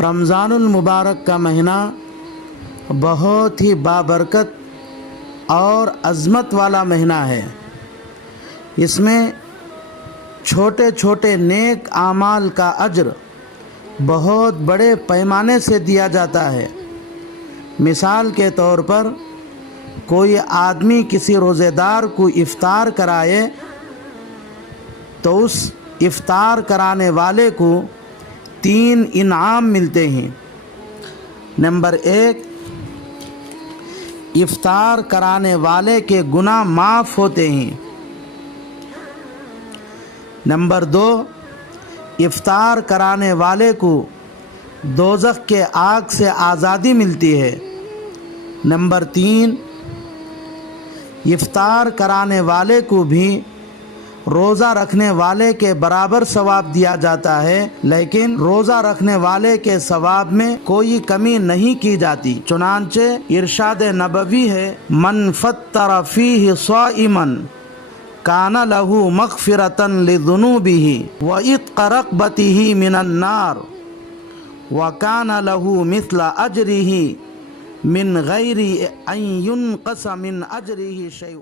رمضان المبارک کا مہینہ بہت ہی بابرکت اور عظمت والا مہینہ ہے۔ اس میں چھوٹے چھوٹے نیک اعمال کا اجر بہت بڑے پیمانے سے دیا جاتا ہے۔ مثال کے طور پر کوئی آدمی کسی روزے دار کو افطار کرائے تو اس افطار کرانے والے کو 3 انعام ملتے ہیں۔ نمبر 1، افطار کرانے والے کے گناہ معاف ہوتے ہیں۔ نمبر 2، افطار کرانے والے کو دوزخ کے آگ سے آزادی ملتی ہے۔ نمبر 3، افطار کرانے والے کو بھی روزہ رکھنے والے کے برابر ثواب دیا جاتا ہے، لیکن روزہ رکھنے والے کے ثواب میں کوئی کمی نہیں کی جاتی۔ چنانچہ ارشاد نبوی ہے، من فطر فیہ صائما کان لہ مغفرۃ لذنوبہ وعتق رقبتہ من النار وکان لہ مثل اجرہ من غیر ان ینقص من اجرہ شیء۔